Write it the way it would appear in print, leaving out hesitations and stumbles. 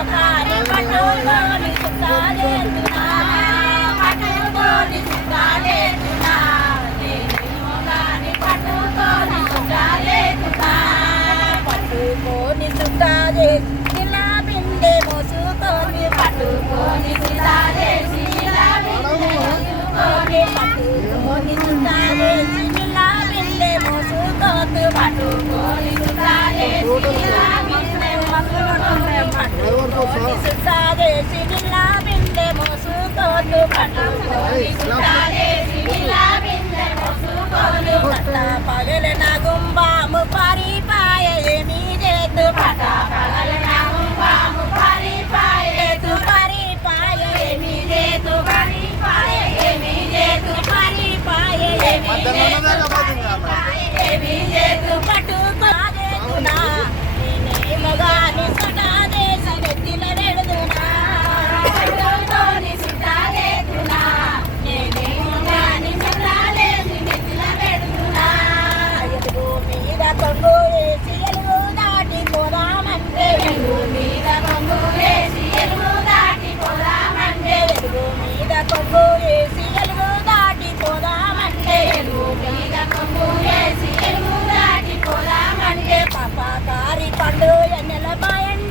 మొగాని పట్టుకొని చుట్టాలేతున్నా పట్టుకొని చుట్టాలేతున్నా మొగాని పట్టుకొని చుట్టాలేతున్నా పట్టుకొని చుట్టాలే ఇలా బిందె మోసుకొని పట్టుకొని చుట్టాలేసి ఇలా బిందె మోసుకొని పట్టుకొని చుట్టాలేసి ఇలా బిందె మోసుకొని పట్టుకొని చుట్టాలేసి ఇలా బిందె మోసుకొని పట్టుకొని చుట్టాలేసి ఇలా బిందె మోసుకొని పట్టుకొని చుట్టాలేసి ఇలా బిందె మోసుకొని పట్ట పగల నాగుంబాము పారిపాయ ఏమీ చేతు పట్ట పగల నాగుంబాము పారిపాయ పారిపాయ ఏమీ చేతు పారిపాయ ఏమీ చేతు పారిపాయ ఏమీ చేతు పట్టుకోలేదునా నేనే మొగాని సటాదేసి నెత్తిన వెడుదునా పట్టుకొని సుట్టాలేదునా నేనే మొగాని సటాదేసి నెత్తిన వెడుదునా ఎలుగు మీద కొంగు వేసి ఎలుగు దాటి పోదామంటే ఎలుగు మీద కొంగు వేసి ఎలుగు దాటి పోదామంటే ఎలుగు మీద కొంగు వేసి ఎలుగు దాటి పోదామంటే ఎలుగు మీద కొంగు వేసి ఎలుగు దాటి పోదామంటే పాప కారి పండు ఎన్నెల బాయండి